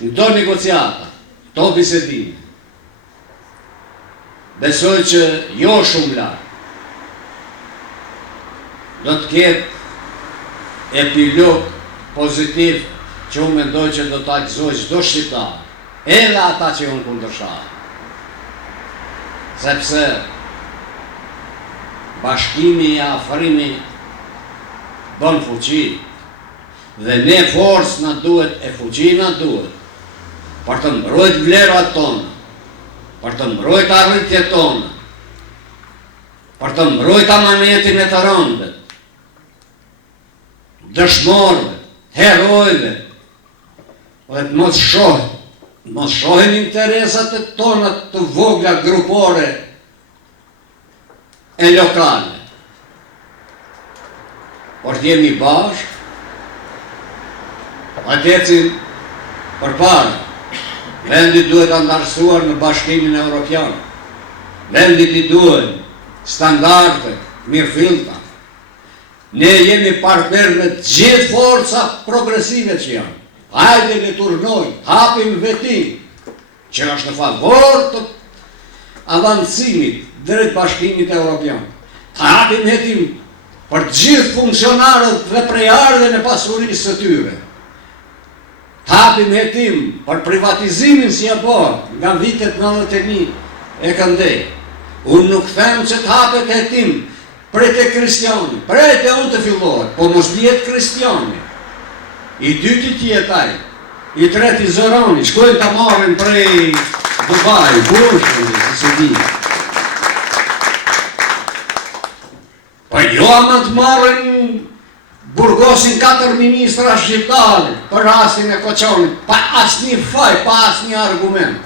në do negociata, do bisedime, besoj që jo shumë lartë, do të ketë epilog pozitiv që unë mendoj që do të akzoj çdo shqiptar, edhe ata që unë kundërshahen. Sepse bashkimi i afrimi bën fuqi, dhe ne forcë na duhet, e fuqi na duhet, për të mbrojt vlerat tona, për të mbrojt arritjet tona, për të mbrojt amanetin e të rëndëve, dëshmorëve, herojve, dhe të mos shohin interesat e tona të vogla grupore e lokale. Por të jemi bashkë, atëcin përpara. Vendit duhet andarësuar në Bashkimin Evropian. Vendit i duhet standarde, mirëfillta. Ne jemi partner me gjithë forca progresive që janë. Hajde le turnojmë, hapim vetim, që është në favor të avancimit drejt Bashkimit Evropian. Hapim vetim për gjithë funksionarët dhe prejardhën e pasurisë së tyre. Hapim hetim për privatizimin si apo nga vitet 91 e këndej. Unë nuk them që të hapet hetim prej të kristiani, prej të unë të fillohet, po mos bjetë kristiani. I dyti tjetaj, i treti Zorani, shkojnë të marrin prej Dubai, Burshën, se di. Po jo ama të marrin burgosin 4 ministra shqiptare për rastin e Koçonit, pa asnjë faj, pa asnjë argument.